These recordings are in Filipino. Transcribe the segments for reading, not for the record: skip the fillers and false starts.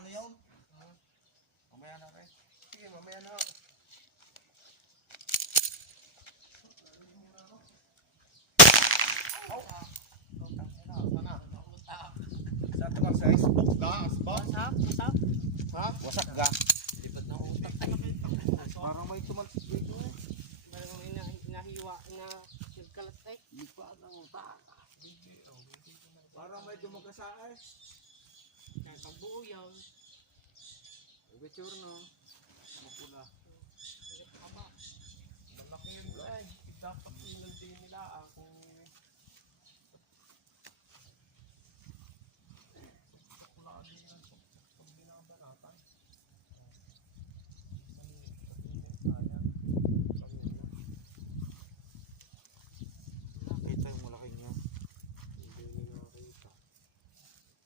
ano yun? Mamaya na rin. Sige, mamaya na. Sa ito sa Xbox ka, asbang? Ha? Wasak ga. Lipat ng utak. Parang may tumalsik dito eh. Parang inahiwa na nagkalat ay. Lipat ng utak. Parang may dumagasa eh. Nakabuo yan. Picture no. Mapula. Aba. Malaki yun ay. Dapat yun din nila ako. Nakita yung malaki niya. Hindi nila nakita.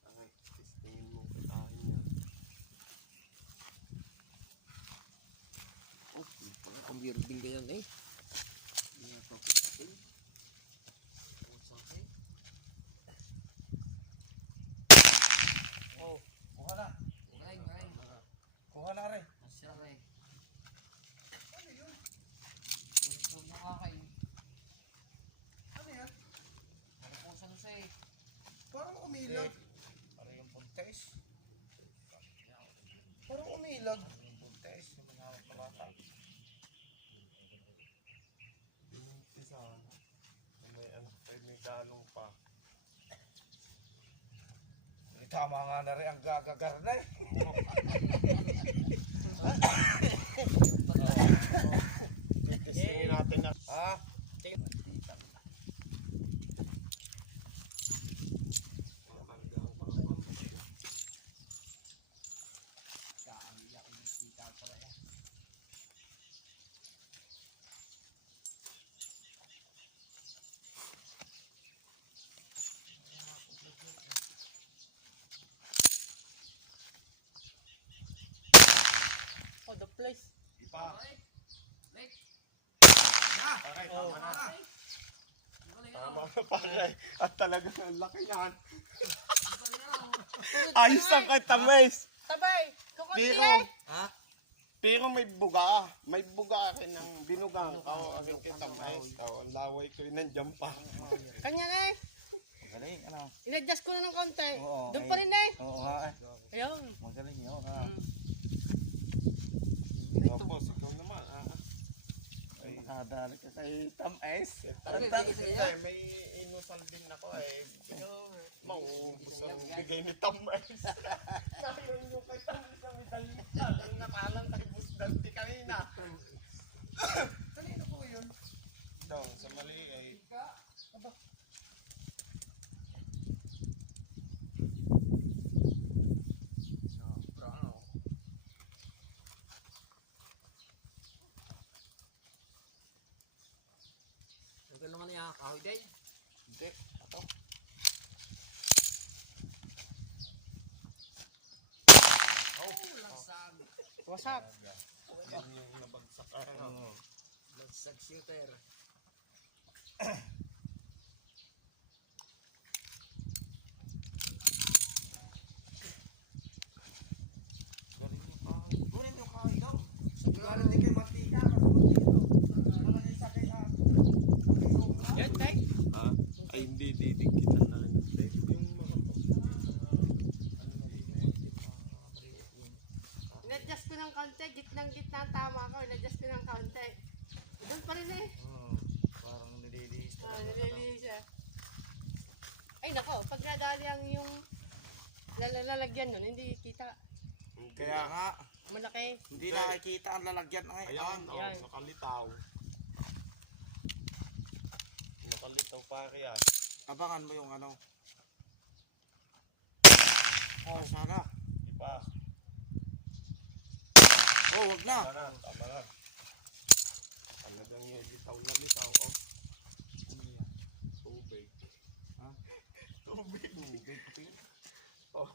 Okay, testingin mo katahin niya. Oh, ang birding ganyan eh. Hindi na ito testing. Oh, kuha na. Galing. Kuha na rin. Asya rin. Ano yun? Gusto mo nga kayo. Ano yan? Ano po sa nusa eh. Parang umilag. Parang yung buntes. Parang umilag. Yung buntes. Yung mga hawak na bata. Isa. May ano, may galong pa. Tama nga na rin ang gagagar na eh. Testingin natin na. Ha? Oh, the place. Ipa. Late. Okay, tama na. Tama na pare. At talagang ang laki niyan. Ayos ang katamis. Tabay! Kukunti Pero, eh! Ha? pero may buga. May buga akin ng binugang kao. Aking katamis. Ang laway ko yun nandiyan pa. Kanya na eh! Magaling, ano? In-adjust ko na ng konti. Oo, Doon ay- pa rin eh! Oo nga eh. Ayun. Magaling yun ha. Tapos, ikaw naman. Ay, Nakadali ka kay Tamis. may inusal din ako eh. Maubos ang bigay ni Tamis. Ngayon yung kay Tamis ang medalya. Ang nakalang kay Busdalti kanina. Kanina po yun? Daw, sa mali ay... Huwag naman niya kahoy day. Hindi. Ato. Wasak. Yan yung nabagsak. Wasak shooter. Kunin yung kahoy daw. Siguro hindi kayo matika. Malagay sa kaya. Yan tay. Ha? Ay hindi, didikita na lang yung tape. Yung mga In-adjust ko ng konti. Gitnang-gitna tama ko. In-adjust ko ng konti. Doon pa rin eh. Parang nililihis na. Nalilinis siya. Ay nako, pag nadali ang yung lalagyan nun, hindi kita. Kaya nga, Malaki. hindi nakikita ang lalagyan ng Ayan, Ayan. sa kalitaw. Nakalitaw pare yan. Abangan mo yung ano. Oh, sana. Ipa. Oh, wag na. Tama na. Talagang yung litaw na litaw, oh. Tubig. Ha? Tubig. Tubig. Oh.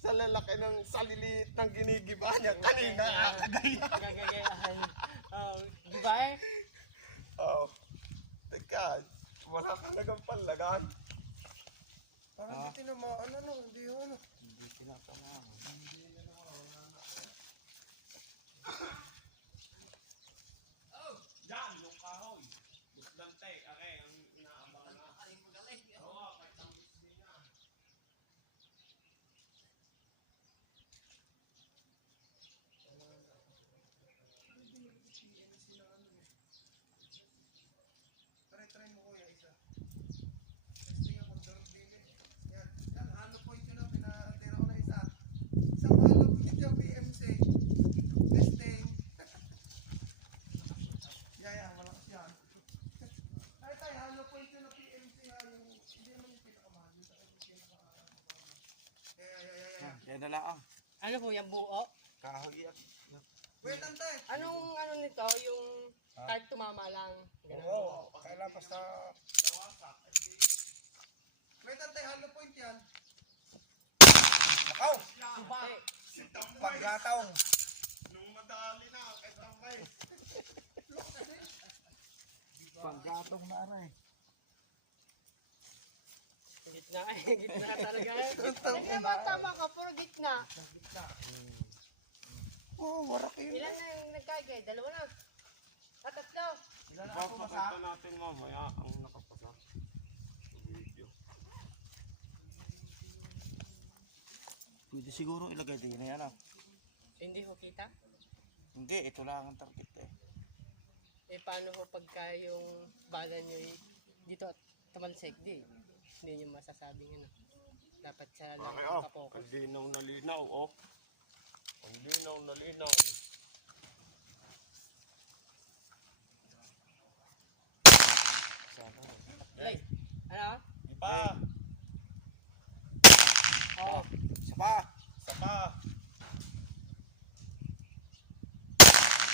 Sa lalaki ng saliliit ng ginigiba niya kanina, kagaya. Gagayahan. Oh, di ba eh? Oh. Teka, wala ka nagang panlagan. Parang Ah. di tinamaan ano, hindi yun ano. Hindi tinatamaan. Diyan, yung kahoy. Busdante, are, ang inaabang na. Oo, kahit ang busdi na. Try mo kuya isa. Testing ako, durog din eh. Yan, yan, halo point yun ang pinaratira ko na isa. Isang halo point yung PMC. Testing. Yeah, malakas yan. Ay, tayo, halo point yun ang PMC ha. Hindi naman yung pinakamahal. Yung sa akin yung pinakamahal. Yeah. Yan na lang. Ano po yung buo? Kahoy yan. Wait, ante! Anong ano nito? Yung kahit tumama lang. Ganun. Oo, kailan basta nawasak. Wait, ante, halo point yan. Nakaw! Suba. Si Tambay. Pagkataong. Nung madali na, kay Tambay. Panggatong na rin. Gitna eh. Gitna talaga eh. Hindi naman tama ka, puro gitna. Oo, warak yun. Ilan na yung nagkagay? Dalawa na. At tatlo. Ilan na ako basa? Papakita natin mamaya ang nakapasa sa video. Pwede siguro ilagay din na yan ah. Hindi ko kita. Hindi, ito lang ang target eh. Eh paano ko pagka yung bala nyo dito at tumalsik di? Hindi nyo masasabing ano. Dapat sa lang Okay, oh. nakapokus. Ang linaw na linaw, oh. Ang linaw na linaw. Sana. Play. Ano? Iba! Oo. Isa pa! Isa pa!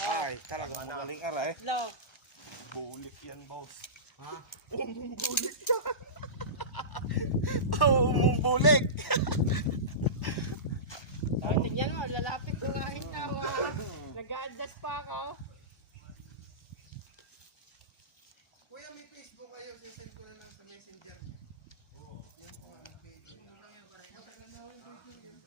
Ay, talaga magaling aray. Tatlo. Bulik yan, boss. Ha? Umumbulik ka! Umumbulik! Oh, tignan mo, lalapit ko nga ikaw ha. Nag-a-adjust pa ako. Kuya, may Facebook kayo. Sisend ko na lang sa messenger niya. Oo. Yung page. Matagal na ako yung video yun.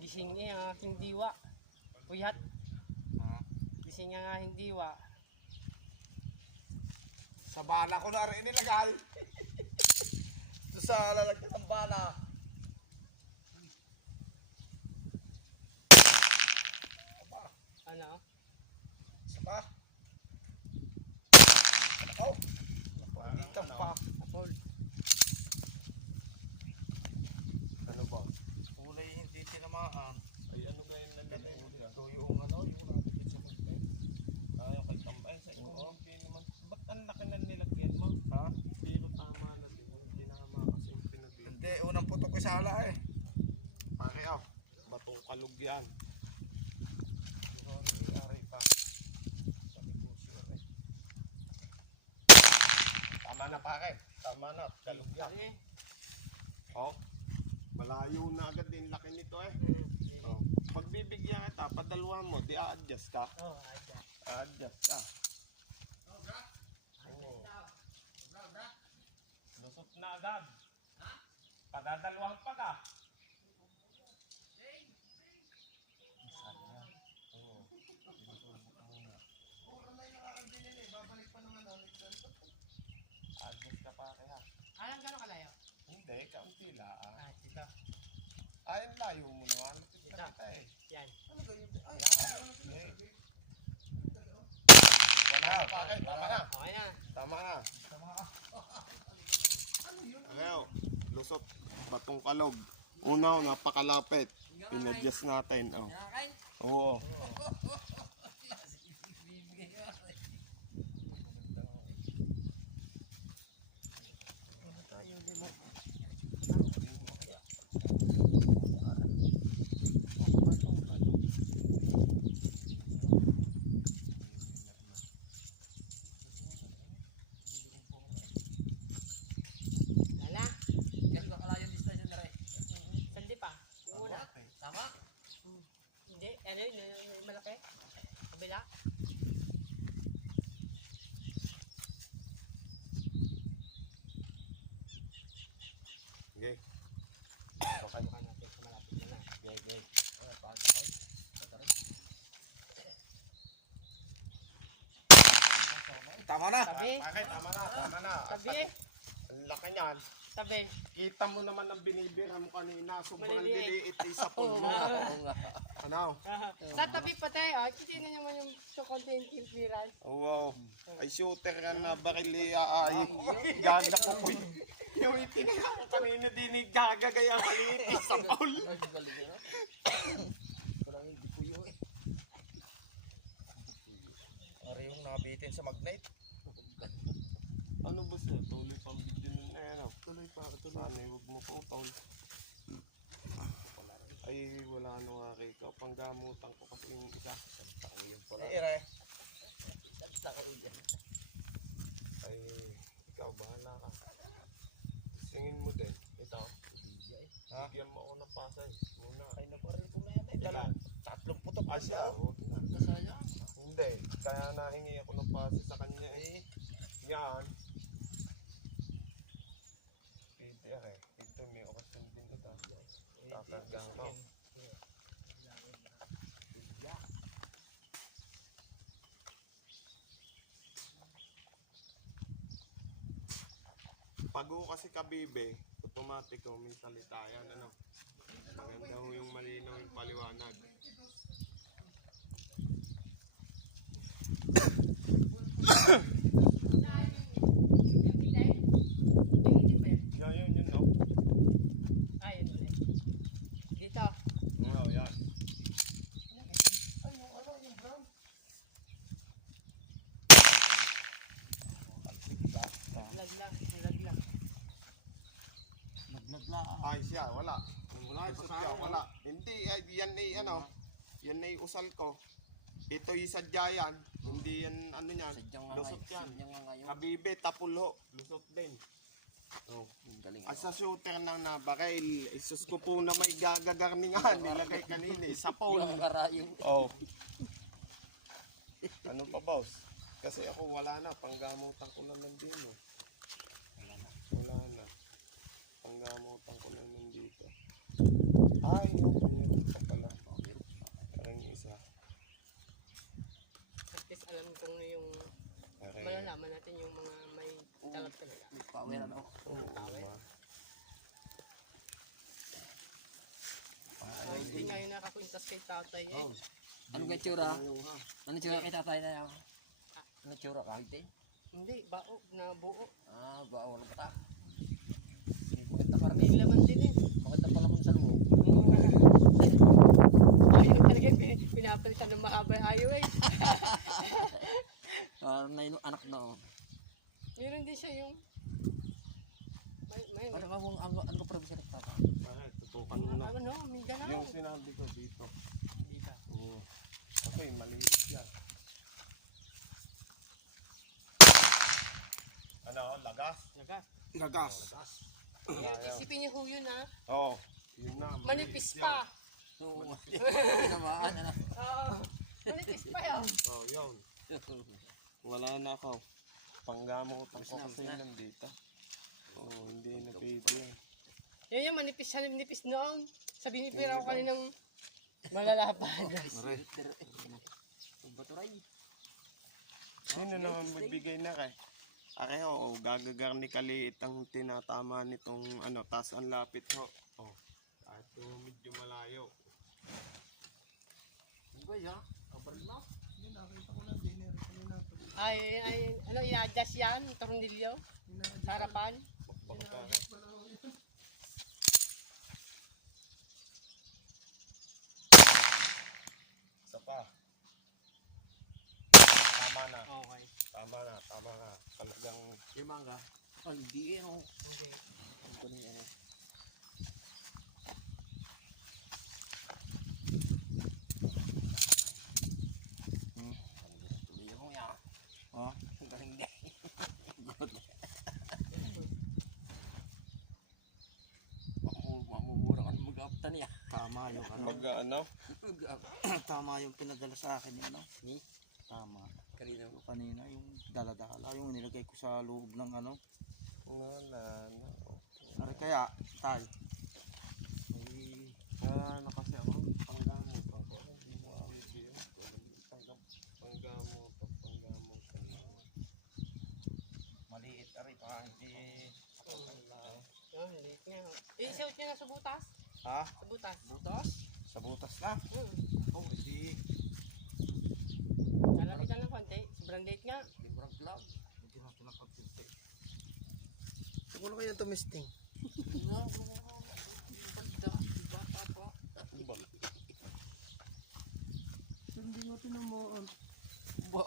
Gising niya ang aking diwa. Puyat. Gising niya ang aking diwa. Sa bala ko na rin nilagay. Ito sa lalagyan ng bala. Ano? Isa pa. Nakaw! Napagitan pa. Apol. Ano ba? Kulay hindi tinamaan. Ay, ano ba yung naglalagay mo dyan? Ito yung ano, yung nakikita sa mga. Ayaw kay Tambay sa inyo. Hindi naman. Ba't ang laki na nilagyan mo? Ha? Pero tama na din. Tinama kasi yung pinagyan. Hindi, unang putok ko sa hala eh. Pare, oh. Batong kalog yan. Aray pa. Sabi ko siya eh. Tama na, pare. Tama na. Kalog yan. Ano eh? Oh. Malayo na agad din laki nito eh. Hmm. Oh. Pagbibigyan kita, padalwa mo, di a-adjust ka. Oh, adjust. A-adjust ka. Oo. Lusot na agad. Padadalwang pa ka. Adjust ka pare ha. Anong gano'ng kalayo? Hindi, kaunti lang. Ah, dito. Ayun layo mo naman. Lapit na kita eh. Yan. Yan. Wala na pare, tama na. Okay na. Tama na. Ayaw, lusot, batong kalog. Una, napakalapit. Pinadjust natin. Oh. Oo. Wala na. Saldi pa. Yung una. tama na. Tabi. Bakit? Tama na. Tabi. Ang laki niyan. Tabi. Kita mo naman ang binibira mo kanina. Sobrang Maliliit. liliit sa pool mo. Ano? Sa tabi pa tayo. Kasi na naman yung so content clearance. Oh, wow. Ay, shooter ka na baril ay. Gaga ko po. Yung itinaya ko kanina din ni Gaga kaya maliit sa pool. Ari yung nabitin sa magnet. Ano ba siya? Tuloy pang video nun na yan. Tuloy pa. Sana huwag mo po, Paul. Ay, wala nang nakita. Panggamutan ko kasi yung isa. Ire. Ay, ikaw, bahala ka. Singin mo din. Ito. Ha? Bigyan mo ako ng pasay. Muna. Ay, naparil ko na yan. Ilan? Tatlong putok. Asya, huwag na. Hindi. Kaya nahingi ako ng pasay sa kanya eh. Yan. PDR eh. Ito may okasyon din ito. Takargang ko. Pag ho kasi kabibe, automatic ho, may salita yan, ano. Maganda ho yung malinaw yung paliwanag. Yan, yun, no? Ayun ulit. Dito. Oo, yan. Laglag. Laglag. Ay, siya, wala. Wala, siya, wala. Hindi, yan ay, ano, yan ay usal ko. Ito'y sadya yan. Hindi yan, ano yan, lusot yan. Kabibe, tapulho, lusot din. Oh. At sa shooter ng nabaril, isus ko po na may gagagarningan, nilagay kanina, sa pole. Oh. Ano pa, boss? Kasi ako wala na, panggamutan ko na lang din. Oh. Wala na. Panggamutan ko na lang dito. Ay, meron pa pala. Parang isa. At least alam kung yung Parang malalaman natin yung mga may talab talaga. Power ano? Hindi nga yung nakakwintas kay tatay eh. Anong itsura? Anong itsura kay tatay na yan? Anong itsura ka? Hindi, bao na buo. Ah, bawal ka ta. Maganda pa May rin. laman din eh. Maganda pa naman sa loob. Ayaw talaga pinapalitan ng mahaba ayaw eh. Na yung anak na oh. Meron din siya yung may Ano ka probinsya ng tata? Bakit? Tutukan mo na. ano, may ganaw. Yung sinabi ko dito. Dito. Oo. Okay, maliit yan. Ano? Lagas? Lagas. Lagas. Isipin niyo ho yun ha. Oo. Yun na. Manipis yan. pa. Oo. Tinamaan ano? Oo. Manipis pa yun. Oo, yun. Wala na ako. Panggamutan ko kasi nandito. Oo, hindi na pwede yan. Yun yung manipis noon. Sabi ni Pira ko kaninang malalapan. Baturay. Sino naman magbigay na kay? Akeho, oh, gagagar ni kaliit ang tinatama nitong ano, tas ang lapit ho. Oh, kahit medyo malayo. Ano ba yan? Kabaril mo? Ay, ano, i-adjust yan, tornilyo. Sa harapan. Baka isa pa. Tama na. Okay. Tama na. Talagang Limang ka? Oh, hindi eh. Oh. Okay. Ang kunin ano. Tuloy mo yan. Oh. Galing din. Good. Mamumura ka na mag-apta niya. Tama yung ano. mag ano? Tama yung pinadala sa akin yun, no? Ni? Tama. Kanina. Yung kanina, yung daladala, yung nilagay ko sa loob ng ano. Wala na. Ari kaya, tay. Ay, Wala na kasi ako. Panggamot ako. Hindi mo pwede yun. Panggamot. hindi ako lang. Oh, late nga. I-shout nyo na sa butas. Ha? Sa butas. Butas? Sa butas na? Oh, hindi. Lalapitan ng konti. Sobrang late nga. Librang club. Hindi na pinapagpinti. Siguro kayo tumisting. Hindi mo tinamaan. Ba?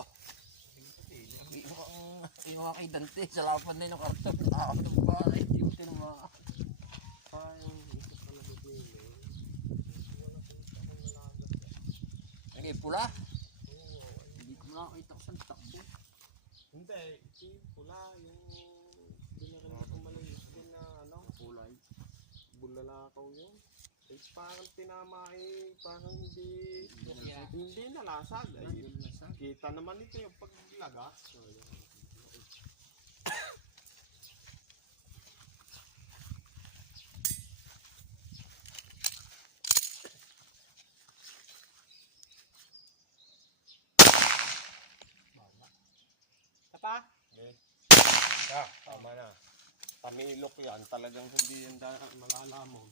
Yung mga kay Dante, sa lapan na yung karton. Ako ng bahay, hindi mo tinamaan. Parang ito pala bigay eh. Nagay pula. Hindi ko nakakita ko saan takbo. Hindi, ito yung pula, yung binarinig ko maliit din na ano, Kulay. bulalakaw yun. Eh, parang tinama eh, parang hindi nalasag. Ay, kita naman ito yung paglagas. Tapa? Okay. Tama na. Tamilok yan, talagang hindi yan malalamon.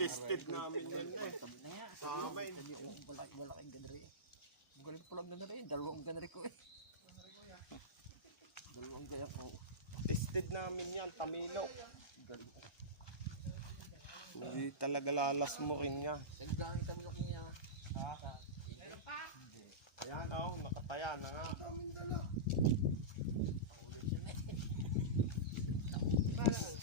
Tested namin yan eh. Sabi na yan. Sa amin. Wala kang ganari. Galing po lang ganari. Dalawang ganari ko eh. Dalawang gaya ko. Tested namin yan, tamilok. Hindi talaga lalas mo rin niya. Naggamit kami ng niya. Ayan oh, nakataya na nga. Parang.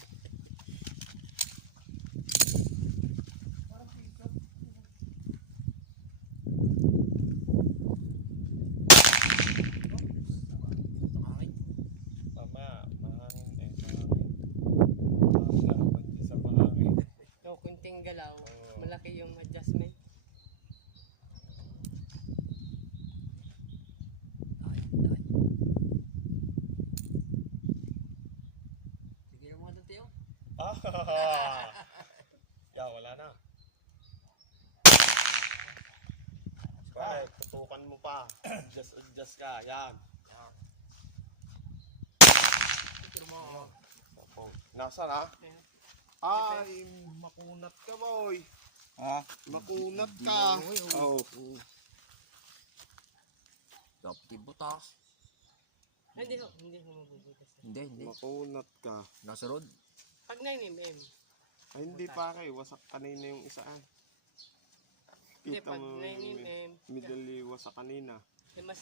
Tama, mahangin eh, mahangin. Mahalaman din sa mahangin. Yung kunting galaw. Malaki yung adjustment. Sige yung mga Dante yung. Ya, wala na. Pare, tutukan mo pa. Adjust ka, yan. Opo. Nasa na? Ay, makunat ka, boy. Ha? Makunat ka. Oh. Dapat ibutas. Hindi ho mabubutas. Hindi. Makunat ka. Nasa road. Pag 9mm. Ay, hindi pa kay. Wasak kanina yung isa. Hindi, Kita pag mo, 9mm. midaliwa sa kanina. Eh, mas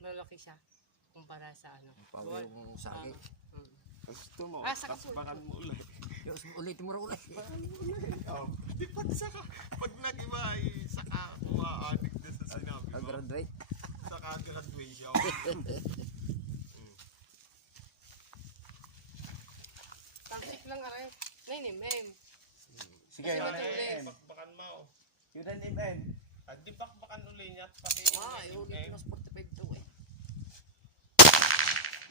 malaki siya kumpara sa ano. Pagod yung sagi. Gusto mo, Saka taspakan mo ulit. Yung ulit mo ulit. Oh, di pa saka, pag nag-iba ay saka umaanik na sa sinabi mo. Pag-graduate. Saka graduation. Tamsik lang aray. 9mm. Sige, Kasi ano matulis. yan? Bakbakan mo. Yun ang MN. At di bakbakan uli niya at pati Yung ulit mas 45 to eh.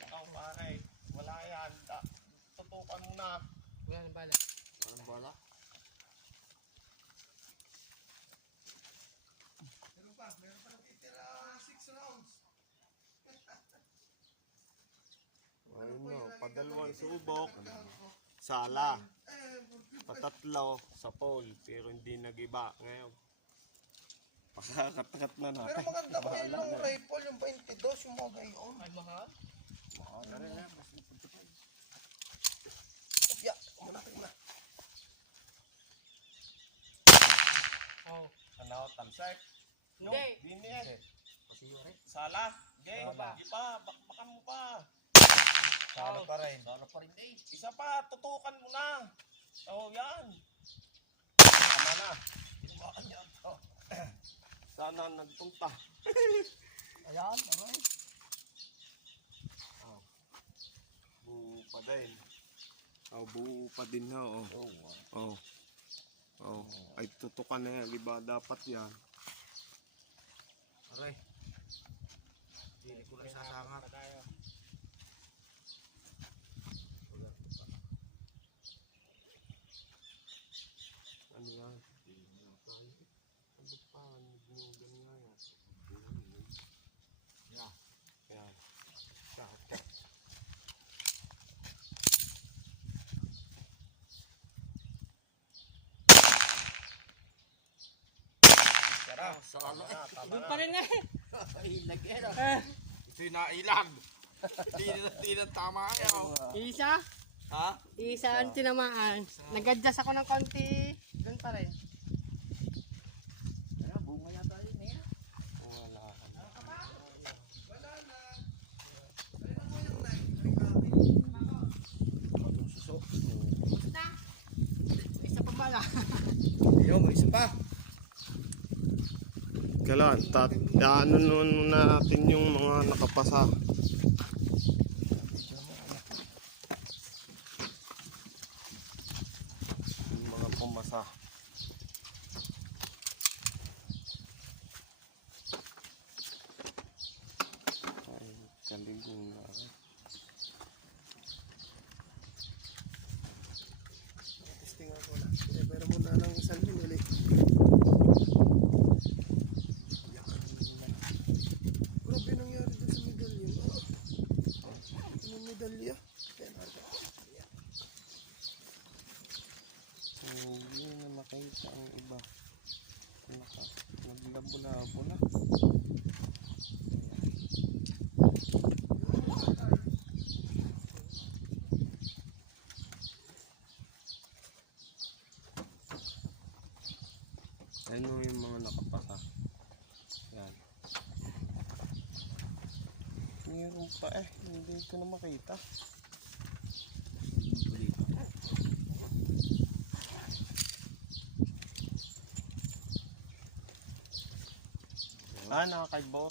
Bakaw pare. Wala yan. Tutukan mo na. Wala nang bala. Parang bala. Ayun no, padalawang subok. Sala. Patatlo sa pole. Pero hindi nag-iba. Ngayon. Pakakatat na natin. Pero maganda pa yun yung rifle, yung 22, yung mga gayon. Ay, mahal? Kopya, kumanapin mo na. Oo. Ano, tamsek? Hindi. Biniyan. Kasi yun eh. Sala. Game. Sala. Di pa. Bakbakan mo pa. Sala pa rin. Sala pa rin eh. Isa pa. Tutukan mo na. Oh, yan. Tama na. Tumakan yan. Oh. Sana nagpunta. Ayan, aray. Buo pa din. Oh, buo pa din na. Oh. Oh. Oh. Ay, tutukan na yan. Diba dapat yan? Aray. Hindi ko na isasangat. Ano yan? Ano pa? Nagnugan nga yan. Yan. Yan. Sakot ka. Doon pa rin eh. Ito yung nailag. Di na tama ayaw. Isa? Ha? Isa ang tinamaan. Nag-adjust ako ng konti. Doon pa rin. Isa pa bala. Ayun, may isa pa. Kailan, ano nun natin yung mga nakapasa. Yung mga pumasa. Ay, kaligong na. Testing ako na. Pero muna ng isang hinuli. Grabe nangyari doon sa medalya. Anong medalya? Hindi na makita ang iba. Naglabo-labo na. Ano yung mga nakapasa? Yan. Mayroon pa eh. Hindi ko na makita. Nakakaibaw.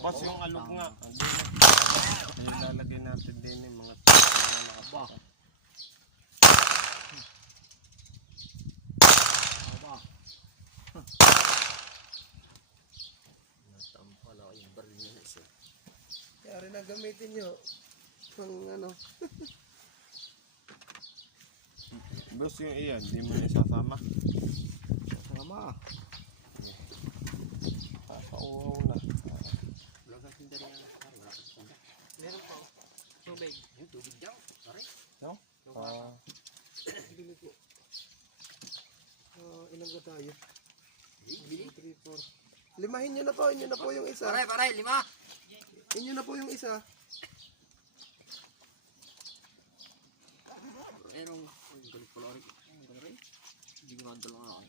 Boss, yung alog nga. Ayun, lalagyan natin din yung mga nakapasa. Kaya rin na gamitin nyo. Pang ano. Boss, yung iyan, di mo na isasama. Sama. Pauhaw na. Meron pa. Tubig. Yung tubig daw. Sorry. No? Ilan ka tayo? 1, 2, 3, 4. Limahin nyo na po. Inyo na po yung isa. Pare, 5. Inyo na po yung isa. Merong galit pala rin. Hindi ko nadala nga ako.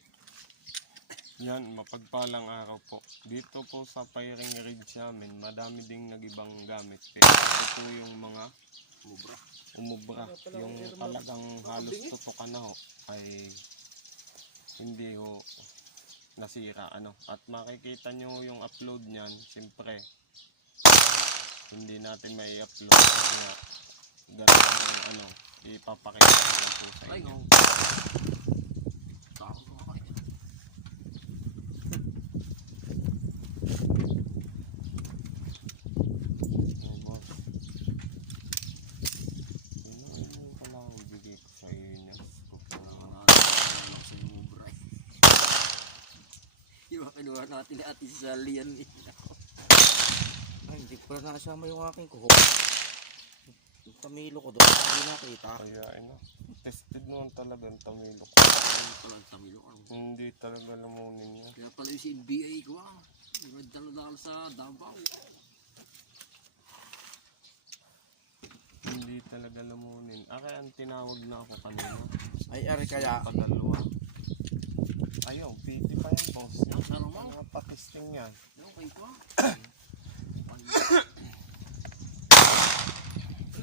Yan, mapagpalang araw po. Dito po sa Firing Ridge namin, madami ding nagibang gamit. Pero ito po yung mga umubra. Yung talagang halos tutukan na ho, ay hindi ho nasira. At makikita nyo yung upload nyan, siyempre, hindi natin may upload kasi nga, ganun ipapakita naman po sa inyo. Kinuha natin ni Ate Sally yan eh. Ay, hindi ko pala nakasama yung aking kuhok. Yung tamilo ko doon, hindi nakita. Kaya tested naman talaga ang tamilo ko. Ano pala ang tamilo ko? Hindi talaga lamunin niya. Kaya pala yung si NBI ko ah. Yung nagdala-dala sa Davao. Hindi talaga lamunin. Kaya ang tinawag na ako kanina. Ay, ari kaya. Padalawa. Ayaw, PT pa yan, boss. Ano mo? Napatesting yan. Yung kay ko ah.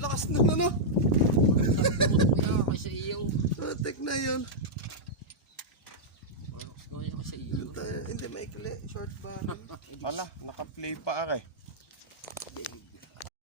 Lakas naman Kaya kay sa iyo. Tek na yun. Kaya kay sa iyo. Hindi maikli. Short ba? Ala, naka-play pa are.